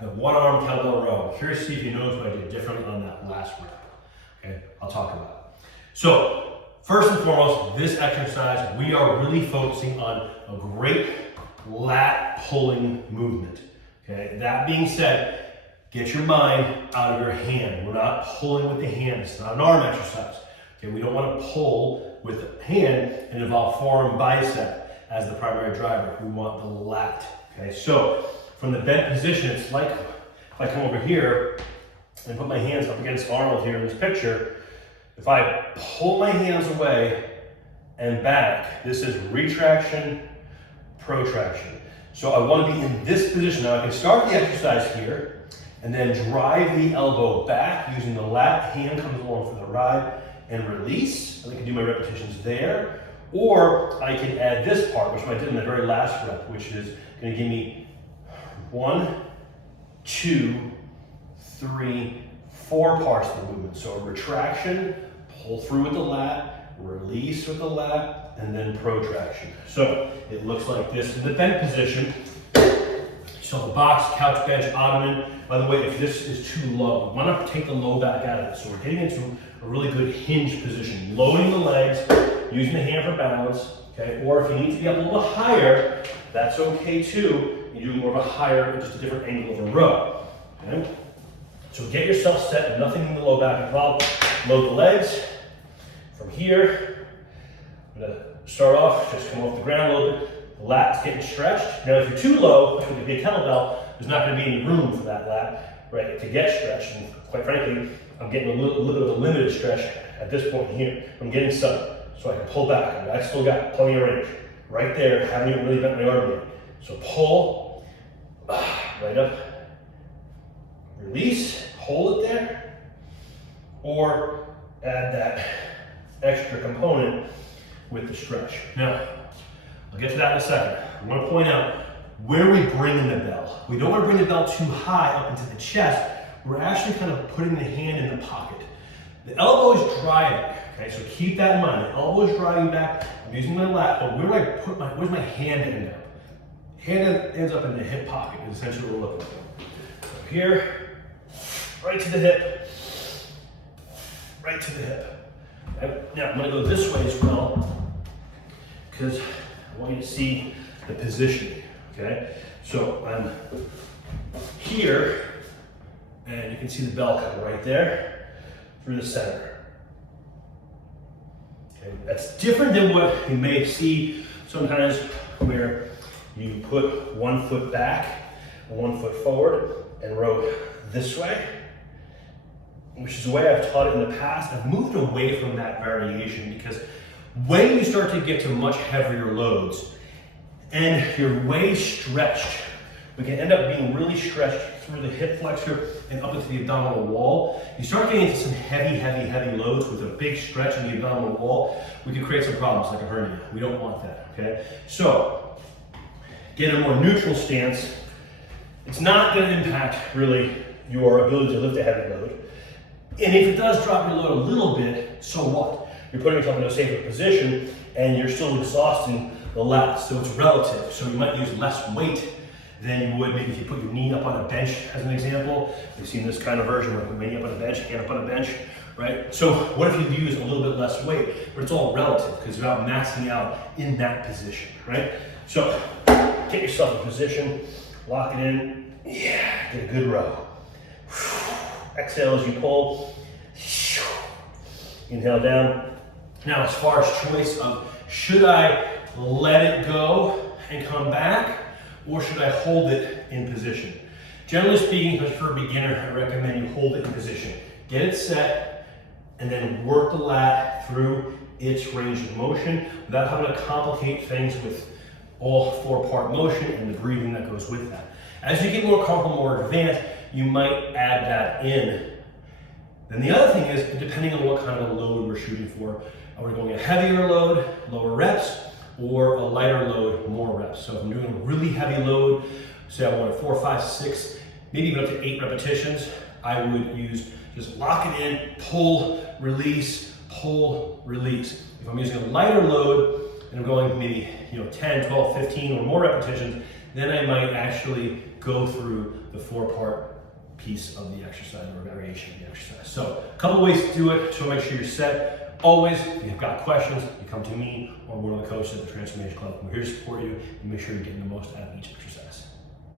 the one arm kettlebell row. I'm curious to see if you notice what I did differently on that last rep. Okay, I'll talk about it. So first and foremost, this exercise, we are really focusing on a great lat pulling movement. Okay, that being said, get your mind out of your hand. We're not pulling with the hand. It's not an arm exercise. Okay, we don't want to pull with the hand and involve forearm bicep as the primary driver. We want the lat. Okay, so from the bent position, it's like if I come over here and put my hands up against Arnold here in this picture, if I pull my hands away and back, this is retraction, protraction. So I want to be in this position. Now I can start the exercise here and then drive the elbow back using the lat. Hand comes along for the ride and release. I can do my repetitions there. Or I can add this part, which I did in the very last rep, which is going to give me 1, 2, 3, 4 parts of the movement. So a retraction, pull through with the lat, release with the lat, and then protraction. So it looks like this in the bent position. So the box, couch, bench, ottoman. By the way, if this is too low, we want to take the low back out of it. So we're getting into a really good hinge position. Loading the legs, using the hand for balance, okay? Or if you need to be up a little higher, that's okay too. You do more of a higher, just a different angle of a row, okay? So get yourself set, nothing in the low back involved. Load the legs. From here, I'm gonna start off, just come off the ground a little bit. The lat's getting stretched. Now if you're too low, like with a kettlebell, there's not gonna be any room for that lat, right, to get stretched. And quite frankly, I'm getting a little bit of a limited stretch at this point here. I'm getting some, so I can pull back. I still got plenty of range. Right there, haven't even really bent my arm yet. So pull, right up, release, hold it there, or add that extra component with the stretch. Now, I'll get to that in a second. I want to point out where we bring in the bell. We don't want to bring the bell too high up into the chest. We're actually kind of putting the hand in the pocket. The elbow is driving, okay? So keep that in mind. The elbow is driving back. I'm using my lat, but where do I put where's my hand end up? Hand ends up in the hip pocket is essentially what we're looking for. So here, right to the hip, right to the hip. Okay? Now, I'm gonna go this way as well, because I want you to see the positioning, okay? So I'm here, and you can see the bell coming right there through the center. Okay? That's different than what you may see sometimes where you put one foot back, 1 foot forward, and row this way, which is the way I've taught it in the past. I've moved away from that variation because when you start to get to much heavier loads and you're way stretched, we can end up being really stretched through the hip flexor and up into the abdominal wall. You start getting into some heavy loads with a big stretch in the abdominal wall, we can create some problems like a hernia. We don't want that, okay? So, get a more neutral stance. It's not gonna impact really your ability to lift a heavy load. And if it does drop your load a little bit, so what? You're putting yourself in a safer position and you're still exhausting the lats, so it's relative. So you might use less weight than you would maybe if you put your knee up on a bench as an example. We've seen this kind of version where my knee up on a bench, hand up on a bench, right? So what if you use a little bit less weight? But it's all relative because you're not maxing out in that position, right? So get yourself in position, lock it in, yeah, get a good row. Exhale as you pull, inhale down. Now as far as choice of should I let it go and come back, or should I hold it in position? Generally speaking, for a beginner, I recommend you hold it in position. Get it set, and then work the lat through its range of motion without having to complicate things with all 4-part motion and the breathing that goes with that. As you get more comfortable, more advanced, you might add that in. Then the other thing is, depending on what kind of a load we're shooting for, are we going a heavier load, lower reps, or a lighter load, more reps? So if I'm doing a really heavy load, say I want 4, 5, 6, maybe even up to 8 repetitions, I would use, just lock it in, pull, release, pull, release. If I'm using a lighter load, and I'm going maybe 10, 12, 15 or more repetitions, then I might actually go through the 4-part piece of the exercise or variation of the exercise. So a couple ways to do it, so make sure you're set. Always, if you've got questions, you come to me or one of the coaches at the Transformation Club. We're here to support you and make sure you're getting the most out of each exercise.